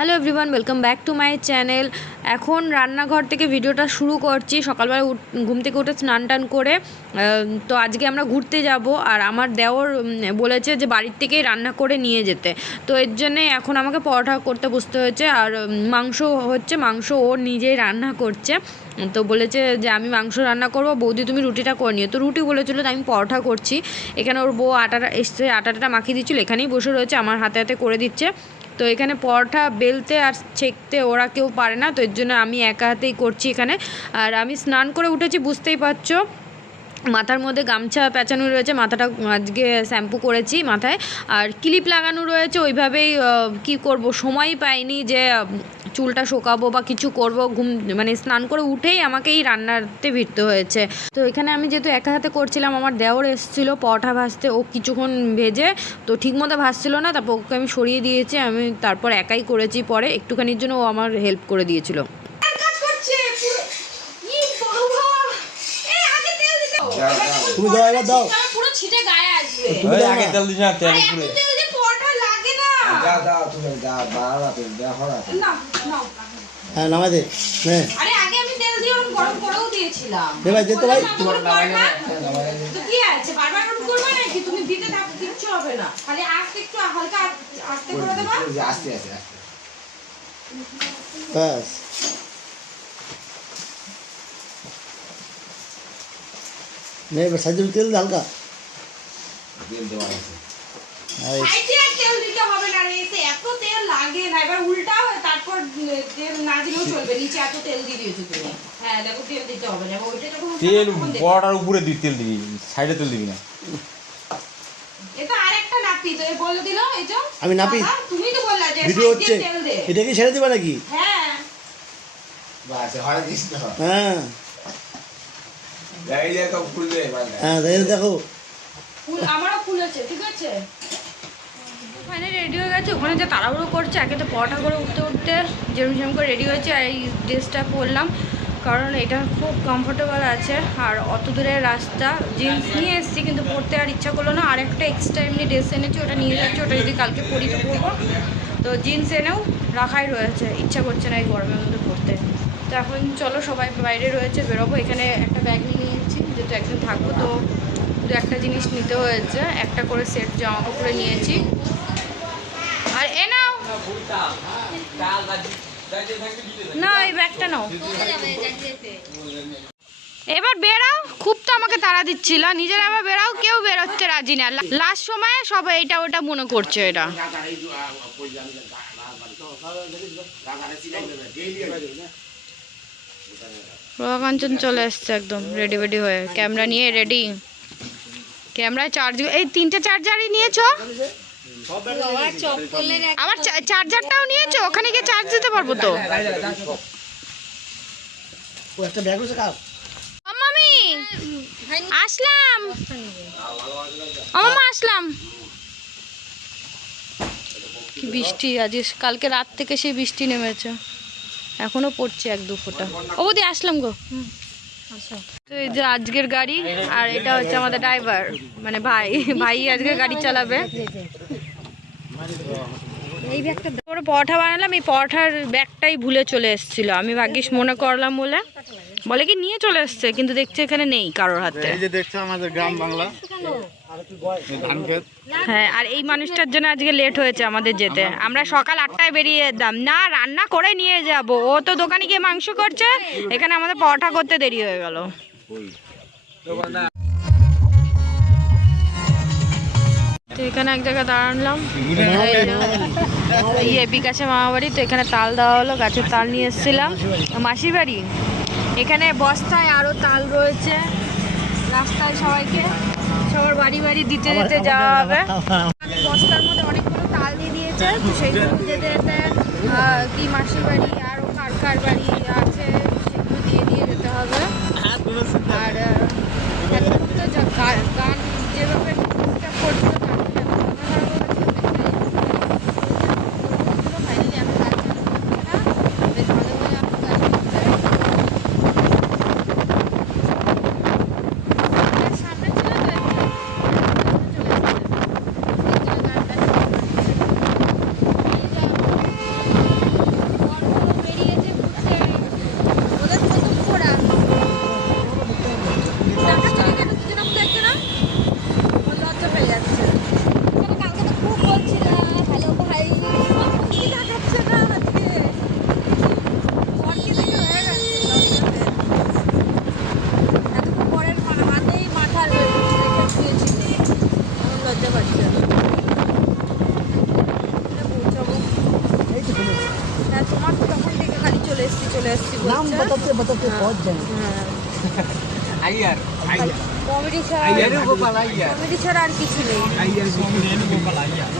Hello everyone, welcome back to my channel. এখন রান্নাঘর থেকে ভিডিওটা শুরু করছি। সকালবেলা ঘুম থেকে উঠে স্নান টান করে তো আজকে আমরা ঘুরতে যাব, আর আমার দেওর বলেছে যে বাড়ির থেকেই রান্না করে নিয়ে যেতে। তো এর জন্যে এখন আমাকে পরোটা করতে বসতে হয়েছে, আর মাংস ও নিজেই রান্না করছে। তো বলেছে যে আমি মাংস রান্না করবো, বৌদি তুমি রুটিটা করে নিও। তো রুটি বলেছিলো, তো আমি পরোটা করছি। এখানে ওর বউ আটাটা মাখিয়ে দিচ্ছিলো, এখানেই বসে রয়েছে, আমার হাতে হাতে করে দিচ্ছে। তো এখানে পরোটা বেলতে আর ছেঁকতে ওরা কেউ পারে না, তো এর জন্য আমি একা হাতেই করছি এখানে। আর আমি স্নান করে উঠেছি, বুঝতেই পারছো মাথার মধ্যে গামছা পেঁচানো রয়েছে, মাথাটা আজকে শ্যাম্পু করেছি মাথায়, আর ক্লিপ লাগানো রয়েছে। ওইভাবেই কি করব, সময়ই পাইনি যে চুলটা শোকাবো বা কিছু করব। মানে স্নান করে উঠেই আমাকে এই রান্নাতে ভিড়তে হয়েছে। তো এখানে আমি যেহেতু একা হাতে করছিলাম, আমার দেওর এসেছিলো পরোটা ভাজতে, ও কিছুক্ষণ ভেজে তো ঠিকমতো ভাজছিল না, তারপর ওকে আমি সরিয়ে দিয়েছি। আমি তারপর একাই করেছি, পরে একটুখানির জন্য ও আমার হেল্প করে দিয়েছিল। তুমি দাও, এবার দাও। পুরো ছিটে গায়ে আসবে। তুমি দাও আগে না। তেল দিছ না, তেল আরে পুরো এত তেল দিয়ে পরোটা লাগে না। দাও তুমি দাও, বাড়াতে দেখো না। নাও, নাও। হ্যাঁ নামাই দে। হ্যাঁ আরে আগে আমি তেল দিয়ে ওরকম গরম করেও দিয়েছিলাম। দে ভাই, দে তো ভাই। তোমার পরোটা তো কি আছে, বারবার ওরকম করবে নাকি? তুমি দিতে থাকো, কিচ্ছু হবে না। খালি আস্তে একটু হালকা আস্তে করে দেবা। আস্তে আস্তে বাস। নে এবার সাইডে তেল দে হালকা। তেল দেওয়া আছে। সাইডে আর তেল দিতে হবে না রে, এত তেল লাগে না। এবার উল্টাও, তারপর তেল না দিলেও চলবে। নিচে এত তেল দিয়ে দিয়েছো তুমি। হ্যাঁ দেখো, তেল দিতে হবে না। ওইটা যখন তেল বড়ার উপরে তেল দিবি, সাইডে তেল দিবি না। এটা আরেকটা নাপি, তো এ বলে দিল এই যে আমি নাপি? তুমি তো বললা যে ভিডিও সাইড হচ্ছে, দিয়ে তেল দে। এটা কি ছেড়ে দিবা নাকি? হ্যাঁ বাস হয় দিস না। হ্যাঁ গাইলে তো খুলবে মানে হ্যাঁ দেখো। ফুল আমারও ফুল আছে, ঠিক আছে। ফাইনালি রেডি হয়ে গেছে। ওখানে যা তাড়াহুড়ো করছে, একে তো পরোটা করে উঠতে উঠতে যেরকম করে রেডি হয়েছে। আর এই ড্রেসটা পরলাম কারণ এটা খুব কমফোর্টেবল আছে, আর অত দূরের রাস্তা। জিন্স নিয়ে এসেছি কিন্তু পরতে আর ইচ্ছা করলো না। আর একটা এক্সট্রা এমনি ড্রেস এনেছি, ওটা নিয়ে যাচ্ছি। ওটা যদি কালকে পরি তো পরবো। তো জিন্স এনেও রাখাই রয়েছে, ইচ্ছা করছে না এই গরমের মধ্যে পরতে। তো এখন চলো, সবাই বাইরে রয়েছে, বেরোবো। এখানে একটা ব্যাগ নিয়ে নিয়েছি, যেহেতু একদিন থাকবো তো দু একটা জিনিস নিতে হয়েছে। একটা করে সেট জামা কাপড়ে নিয়েছি। আর এ নাও না, এই ব্যাগটা নাও। এবার বেরাও, খুব তো আমাকে তাড়া দিচ্ছিল, নিজের আবার বেরাও, কেউ বেরোচ্ছে রাজি না। লাস্ট সময়ে সব এইটা ওটা মনে করছে। এটা কাঞ্চন চলে এসছে একদম রেডি বেডি হয়ে, ক্যামেরা নিয়ে রেডি। ক্যামেরায় চার্জ, এই তিনটে চার্জারই নিয়েছো? আবার চার্জারটাও নিয়েছো? ওখানে গিয়ে চার্জ দিতে পারবো তো। একটা ব্যাগ আছে কার? মামি আসলাম, মামা আসলাম। কি বৃষ্টি আজ, কালকে রাত থেকে সেই বৃষ্টি নেমেছে, এখনো পড়ছে এক দু ফোঁটা। ও বৌদি আসলাম গো। তো এই যে আজকের গাড়ি, আর এটা হচ্ছে আমাদের ড্রাইভার, মানে ভাই আজকে গাড়ি চালাবে। এই ব্যাগটা পুরো পরোটা বানালাম, এই পরোটার ব্যাগটাই ভুলে চলে এসেছিল। আমি ভাগ্যিস মনে করলাম বলে কি নিয়ে চলে এসছে, কিন্তু দেখছে এখানে নেই কারোর হাতে। এই যে দেখছো আমাদের গ্রাম বাংলা ধান ক্ষেত। হ্যাঁ, আর এই মানুষটার জন্য আজকে লেট হয়েছে আমাদের যেতে। আমরা সকাল 8টায় বেরিয়ে যেতাম না, রান্না করে নিয়ে যাব। ও তো দোকানে গিয়ে মাংস করছে, এখানে আমাদের পরোটা করতে দেরি হয়ে গেল। তো এখানে এক জায়গায় দাঁড়ালাম, বিকাশে মামা বাড়ি। তো এখানে তাল দেওয়া হলো, গাছের তাল নিয়ে এসেছিলাম, মাসির বাড়ি। এখানে বস্তায় আরও তাল রয়েছে, রাস্তায় সবাইকে সবার বাড়ি বাড়ি দিতে দিতে যাওয়া হবে। বস্তার মধ্যে অনেকগুলো তাল দিয়ে দিয়েছে, তো সেইগুলো যেতে যেতে কি মাসির বাড়ি আরও কার বাড়ি আছে সেগুলো দিয়ে দিয়ে যেতে হবে। আর গান যেভাবে করছিল চলে এসেছি नाम बताते बताते पहुंच जाएंगे। আইয়ার কমেডি ছাড়া গোপাল আইয়ার কমেডি ছাড়া আর কিছু নেই। গোপাল আইয়ার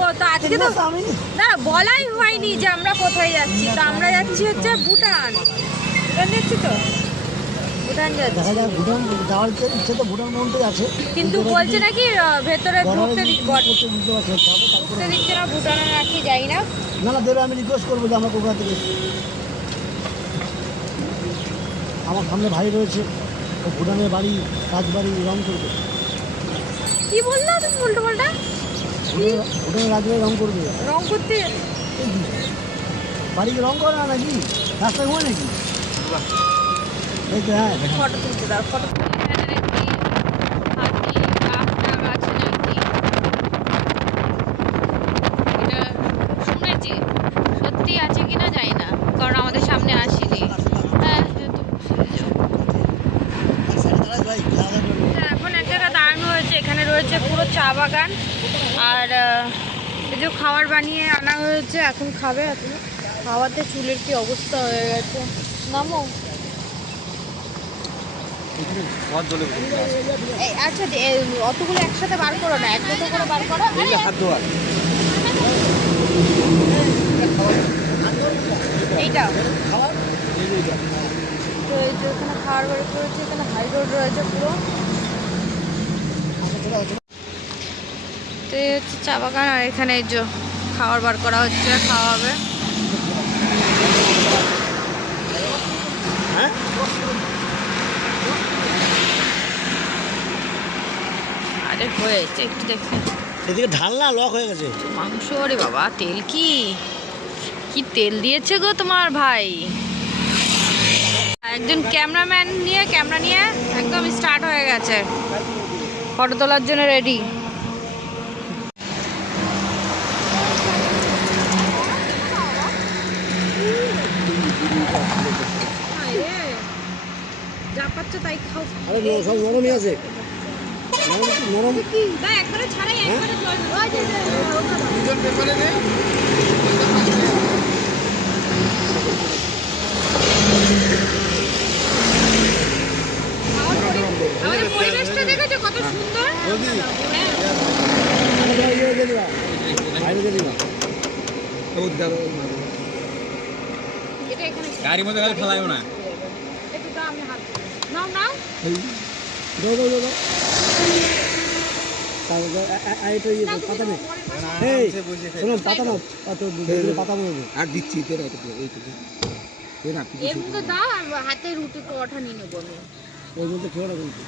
ও তো আজকে তো আমি না বলাই হয়নি যে আমরা কোথায় যাচ্ছি। তো আমরা যাচ্ছি হচ্ছে ভুটান। ভুটান যাচ্ছি তো, ভুটান যাচ্ছি। দেখা যাক ভুটান যাওয়ার ইচ্ছে তো ভুটান মন্ত্রী আছে, কিন্তু বলছে নাকি ভেতরে ঢুকতে বুঝতে পারছি যাবো তারপরে। ঢুকতে দিচ্ছে না, ভুটানে নাকি যাই না। না না দেবে, আমি রিকোয়েস্ট করবো যে আমরা কলকাতা থেকে এসেছি। আমার সামনে ভাই রয়েছে, ও ভুটানের বাড়ি রাজবাড়ি রং করবে, কি বললো তুমি উল্টো পাল্টা? ভুটানের রাজবাড়ি রং করবে। রং করতে বাড়িকে রং করে না নাকি, রাস্তা ঘুমে নাকি? এই তো হ্যাঁ, ফটো তুলতে দাও, ফটো শুনেছি সত্যি আছে কিনা জানি না, কারণ আমাদের সামনে আসেনি। হ্যাঁ ভাই খাওয়া দাওয়া করবে। এখন এক জায়গায় দাঁড়ানো হয়েছে, এখানে রয়েছে পুরো চা বাগান। আর এই যে খাবার বানিয়ে আনা হয়েছে, এখন খাবে। এখন খাওয়াতে চুলের কি অবস্থা হয়ে গেছে। নামো এই আচ্ছা অতগুলো একসাথে বার করো না, এক দুটো করে বার করো। হাত ধোয়া এইটা তো এই যে এখানে খাওয়ার বাড়ি করেছে, এখানে হাই রোড রয়েছে পুরো। তো এই হচ্ছে চা বাগান, আর এখানে এই যে খাবার বার করা হচ্ছে, খাওয়া হবে। হ্যাঁ আরে হয়েছে একটু দেখে এদিকে ঢালনা লক হয়ে গেছে। মাংস। রে বাবা, তেল কি কি তেল দিয়েছে গো তোমার ভাই। একজন ক্যামেরাম্যান নিয়ে ক্যামেরা নিয়ে একদম স্টার্ট হয়ে গেছে, ফটো তোলার জন্য রেডি। যা পাচ্ছ তাই খাও। আরে সব নরমই আছে, নরম একবারে ছাড়াই একবারে জল। দুজন পেপারে নে আমাদের পরিবেশটা দেখেছো কত সুন্দর। এটা এখানে গাড়ির মধ্যে খালি ফেলাইও না। একটু দাও, আমি হাত নাও নাও। পাতা নেই, এই শোনো পাতা নাও, পাতা বলবো আর দিচ্ছি এর মধ্যে দাও, আর হাতে রুটি পরোটা নিয়ে নেবো আমি। ওই মধ্যে খেয়ে না কিন্তু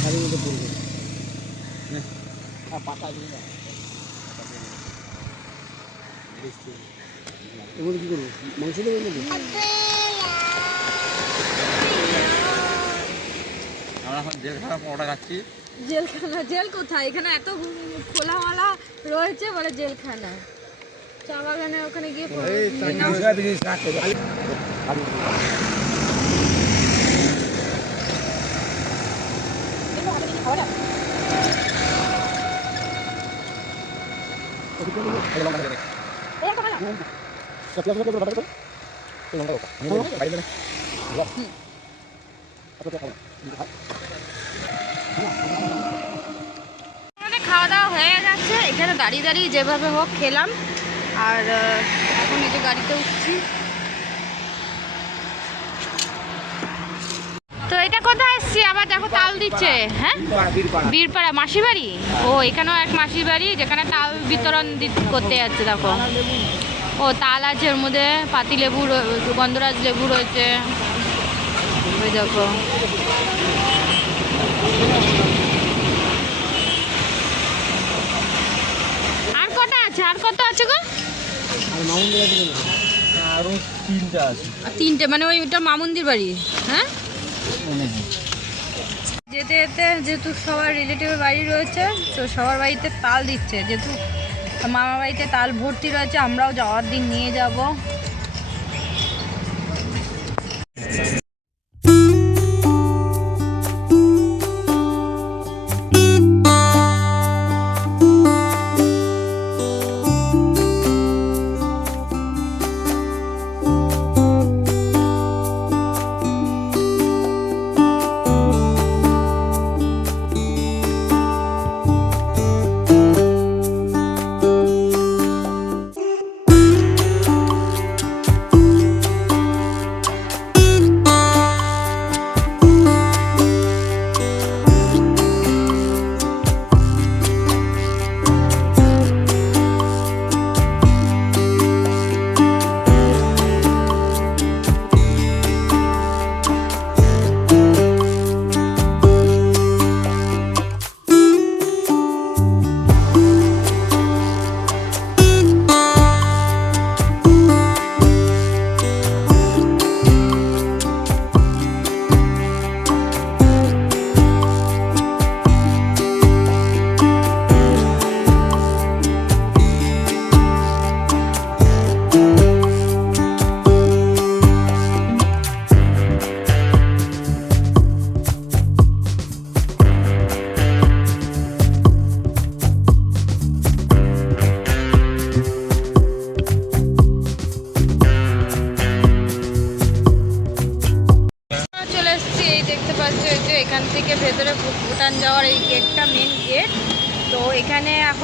শাড়ির মধ্যে পড়বে পাতা দিয়ে দাও। এর মধ্যে কী করবো, মাংস দেবো এর মধ্যে? আমরা এখন জেলখানা পরোটা খাচ্ছি। জেলখানা? জেল কোথায়? এখানে এত খোলাওয়ালা রয়েছে, বলে জেলখানা। চা বাগানে ওখানে গিয়ে আমাদের খাওয়া দাওয়া হয়ে গেছে, এখানে দাঁড়িয়ে দাঁড়িয়ে যেভাবে হোক খেলাম। আর এখন এই যে গাড়িতে উঠছি। তো এটা কোথায় এসছি আবার? দেখো তাল দিচ্ছে। হ্যাঁ, বীরপাড়া মাসির বাড়ি। ও এখানেও এক মাসির বাড়ি, যেখানে তাল বিতরণ করতে যাচ্ছে। দেখো ও তাল আছে, ওর মধ্যে পাতি লেবু, গন্ধরাজ লেবু রয়েছে। ওই দেখো আর কটা আছে? আর কত আছে গো? আর মামুন দেওয়া দিবে না, আরো 3টা আছে। তিনটে মানে ওইটা মামুন্দির বাড়ি। হ্যাঁ, যেতে যেতে যেহেতু সবার রিলেটিভের বাড়ি রয়েছে, তো সবার বাড়িতে তাল দিচ্ছে। যেহেতু মামার বাড়িতে তাল ভর্তি রয়েছে, আমরাও যাওয়ার দিন নিয়ে যাব।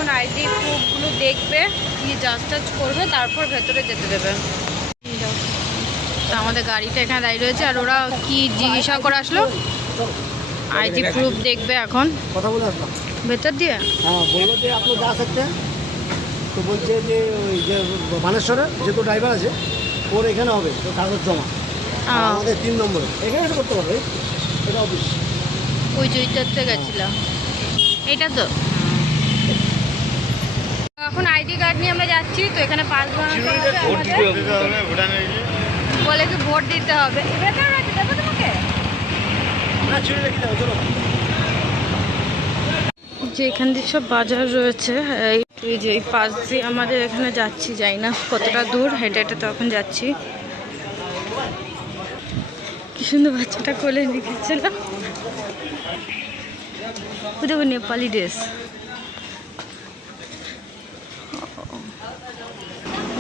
এখন আইডি প্রুফগুলো দেখবে, কি যাচ করবে, তারপর ভেতরে যেতে দেবে। তো আমাদের গাড়িটা এখানে দাঁড়িয়ে রয়েছে, আর ওরা কি জিজ্ঞাসা করে আসলো, আইডি প্রুফ দেখবে এখন কথা বলে আসলাম। ভেতর দিয়ে। হ্যাঁ, বললো যে আপনি যা सकते हैं। তো বলছে যে ওই যে বানেশ্বরে যেহেতু ড্রাইভার আছে, ওর এখানে হবে তো কাগজ জমা। আর আমাদের 3 নম্বরে এখানে এটা করতে পারবে, এটা অফিস। ওই যে ওইটাতে গেছিলাম, এইটা তো। এখন আইডি কার্ড নিয়ে আমরা যাচ্ছি, তো এখানে পাস বানাতে হবে আমাদের। বলে কি ভোট দিতে হবে। ভেতরে রাখতে দেবো তোমাকে? না, ছুরি রেখে দাও, চলো। যে এখান দিয়ে সব বাজার রয়েছে, এই যে এই পাশ দিয়ে আমাদের এখানে যাচ্ছি, যাই না কতটা দূর, হেঁটে হেঁটে তখন যাচ্ছি। কি সুন্দর বাচ্চাটা কোলে লিখেছিল, দেখো নেপালি ড্রেস।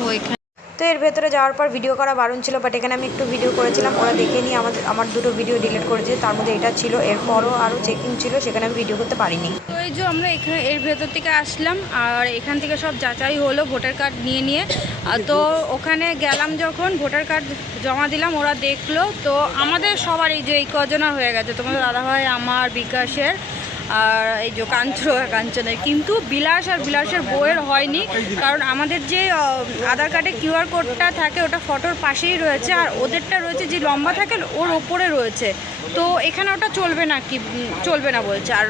ও এখানে তো এর ভেতরে যাওয়ার পর ভিডিও করা বারণ ছিল, বাট এখানে আমি একটু ভিডিও করেছিলাম, ওরা দেখে নিয়ে আমার দুটো ভিডিও ডিলিট করেছে, তার মধ্যে এটা ছিল। এরপরও আরও চেকিং ছিল, সেখানে আমি ভিডিও করতে পারিনি। তো এই যে আমরা এখানে এর ভেতর থেকে আসলাম, আর এখান থেকে সব যাচাই হলো ভোটার কার্ড নিয়ে তো ওখানে গেলাম, যখন ভোটার কার্ড জমা দিলাম ওরা দেখলো, তো আমাদের সবার এই যে এই কজনা হয়ে গেছে, তোমাদের দাদাভাই, আমার, বিকাশের, আর এই যে কাঞ্চনের, কিন্তু বিলাসের বইয়ের হয়নি, কারণ আমাদের যে আধার কার্ডে কিউআর কোডটা থাকে ওটা ফটোর পাশেই রয়েছে, আর ওদেরটা রয়েছে যে লম্বা থাকে ওর ওপরে রয়েছে, তো এখানে ওটা চলবে না বলছে। আর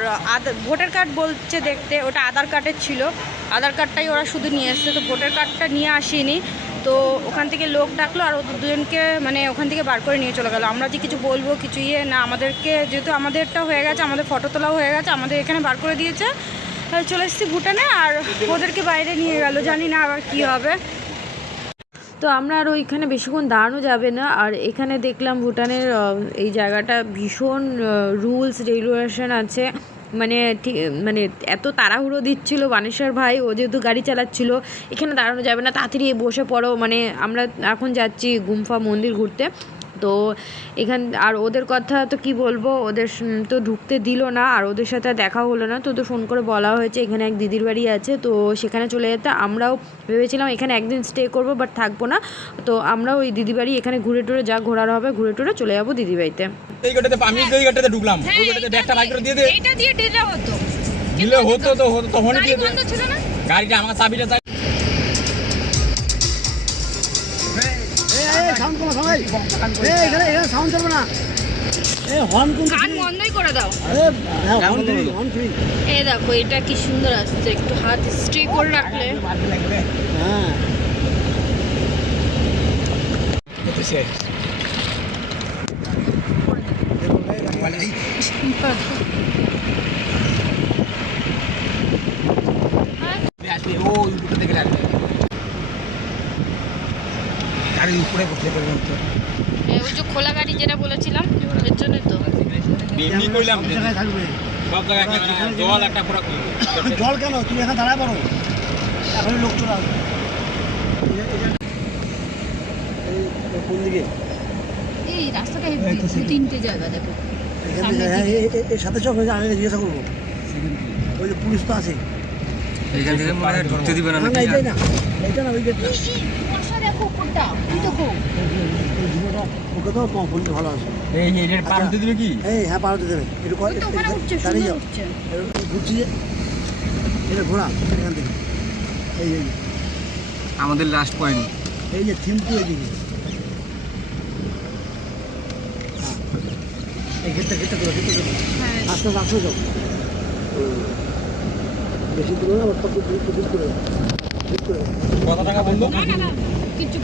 ভোটার কার্ড বলছে দেখতে, ওটা আধার কার্ডের ছিল, আধার কার্ডটাই ওরা শুধু নিয়ে এসছে, তো ভোটার কার্ডটা নিয়ে আসেনি। তো ওখান থেকে লোক ডাকলো, আর ওদের দুজনকে মানে ওখান থেকে বার করে নিয়ে চলে গেলো। আমরা যে কিছু বলবো কিছু না, আমাদেরকে যেহেতু আমাদেরটা হয়ে গেছে, আমাদের ফটো তোলাও হয়ে গেছে, আমাদের এখানে বার করে দিয়েছে, চলে এসেছি ভুটানে, আর ওদেরকে বাইরে নিয়ে গেল, জানি না আবার কি হবে। তো আমরা আর ওইখানে বেশিক্ষণ দাঁড়ানো যাবে না। আর এখানে দেখলাম ভুটানের এই জায়গাটা ভীষণ রুলস রেগুলেশন আছে, মানে এত তাড়াহুড়ো দিচ্ছিল বানেশ্বর ভাই, ও যেহেতু গাড়ি চালাচ্ছিল, এখানে দাঁড়ানো যাবে না, তাড়াতাড়ি বসে পড়ো। মানে আমরা এখন যাচ্ছি গুম্ফা মন্দির ঘুরতে, তো আর ওদের কথা তো কি বলবো, ওদের তো ঢুকতে দিল না, আর ওদের সাথে দেখা হলো না। তো ফোন করে বলা হয়েছে এখানে এক দিদির বাড়ি আছে, তো সেখানে চলে যেতে। আমরাও ভেবেছিলাম এখানে একদিন স্টে করব, বাট থাকবো না, তো আমরা ওই দিদি বাড়ি এখানে ঘুরে টুরে যা ঘোরার হবে ঘুরে টুরে চলে যাবো দিদি বাড়িতে। এই গাড়িতে আমি এই গাড়িতে ঢুকলাম, ওই গাড়িতে ব্যাগটা বাইক করে দিয়ে দে, এটা দিয়ে দিলে হতো, দিলে হতো তো তখন দিয়ে দে, বন্ধ ছিল না গাড়িটা আমার চাবিটা চাই। সাউন্ড কমা সবাই, এখানে সাউন্ড চলবে না। হর্ন কান বন্ধই করে দাও। Horn free. এই দেখো এটা কি সুন্দর আসছে, একটু হাত স্ট্রে করে রাখলে। হ্যাঁ, গাড়ির উপরে বসে পড়লাম তো, ওই যে খোলা গাড়ি যেটা বলেছিলাম, এর জন্য তো এমনি কইলাম সব জায়গায় থাকবে। সব জায়গায় জল একটা পুরো জল কেন, তুমি এখানে দাঁড়ায় পড়ো, এখনই লোক চলে আসবে। কোন দিকে? এই রাস্তাটা তিনটে জায়গা দেখো, এখান থেকে এর সাথে চল, আগে জিজ্ঞাসা করবো। ওই যে পুলিশ তো আছে এইখান থেকে মনে হয় ঢুকতে দিবে না। না, এইটাই না, এইটা না, ওই গেটটা। দেখো উপরটা, এই দেখো ওকে তো পুলিশ ভালো আছে। এই এর পার হতে দিবে কি? হ্যাঁ, পাল্টে দেবে। একটু দাঁড়িয়ে যাও, ঘুরছি যে এটা ঘোরা এখান থেকে। এই আমাদের লাস্ট পয়েন্ট এই যে থিম্পু এইদিকে। হ্যাঁ, এই গেটটা করো, আস্তে আস্তে যাও, বেশি দূরে না, ওর পক্ষে দূর করে যাও। কত টাকা বললো? কিছু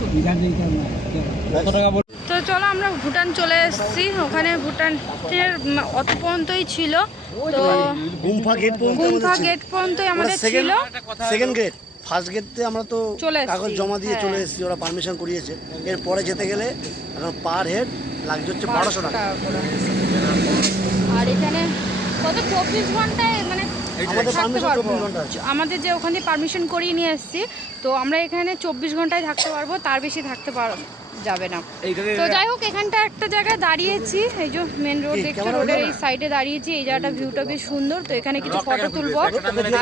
কত টাকা বললো? তো চলো আমরা ভুটান চলে এসেছি, ওখানে ভুটানের অত পর্যন্তই ছিল, তো গুম্ফা গেট পর্যন্তই আমাদের ছিল। সেকেন্ড গেট, ফার্স্ট গেটে আমরা তো চলে এসেছি, কাগজ জমা দিয়ে চলে এসেছি, ওরা পারমিশন করিয়েছে। এরপরে যেতে গেলে এখন পার হেড লাগছে হচ্ছে 1200 টাকা। আর এখানে কত 24 ঘন্টায় মানে আমাদের থাকতে পারমিশন পারবো 24 ঘন্টা আছে। আমাদের যে ওখান থেকে পারমিশন করিয়ে নিয়ে এসেছি, তো আমরা এখানে 24 ঘন্টায় থাকতে পারবো, তার বেশি থাকতে যাবে না। তো যাই হোক, এখানটা একটা জায়গায় দাঁড়িয়েছি, এই যে মেন রোড দেখছো, রোডের এই সাইডে দাঁড়িয়েছি। এই জায়গাটা ভিউটা বেশ সুন্দর, তো এখানে কিছু ফটো তুলবো।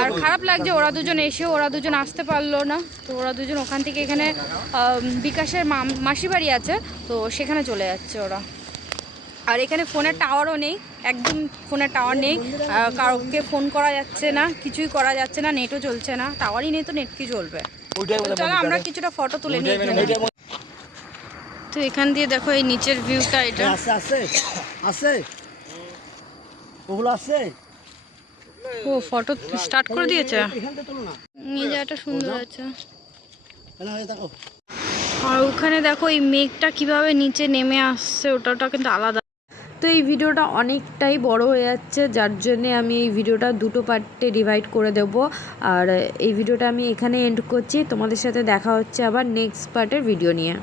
আর খারাপ লাগছে ওরা দুজন ওরা দুজন আসতে পারলো না, তো ওরা দুজন ওখান থেকে এখানে বিকাশের মাসি বাড়ি আছে, তো সেখানে চলে যাচ্ছে ওরা। আর এখানে ফোনের টাওয়ারও নেই, একদম ফোনের টাওয়ার নেই, কাউকে ফোন করা যাচ্ছে না, কিছুই করা যাচ্ছে না, নেটও চলছে না, টাওয়ারই নেই তো নেট কি চলবে। তো চলো আমরা কিছুটা ফটো তুলে নিই এখানে। তো এখান দিয়ে দেখো এই নিচের ভিউটা, এটা আসছে আসছে আসছে, ওগুলো আসছে, ও ফটো স্টার্ট করে দিয়েছে। এখানটা তোলো না, এই জায়গাটা সুন্দর আছে। এখানে হয়ে দেখো। আর ওখানে দেখো এই মেঘটা কিভাবে নিচে নেমে আসছে, ওটা কিন্তু আলাদা। তো এই ভিডিওটা অনেকটাই বড় হয়ে যাচ্ছে, যার জন্যে আমি এই ভিডিওটা দুটো পার্টে ডিভাইড করে দেব। আর এই ভিডিওটা আমি এখানে এন্ড করছি, তোমাদের সাথে দেখা হচ্ছে আবার নেক্সট পার্টের ভিডিও নিয়ে।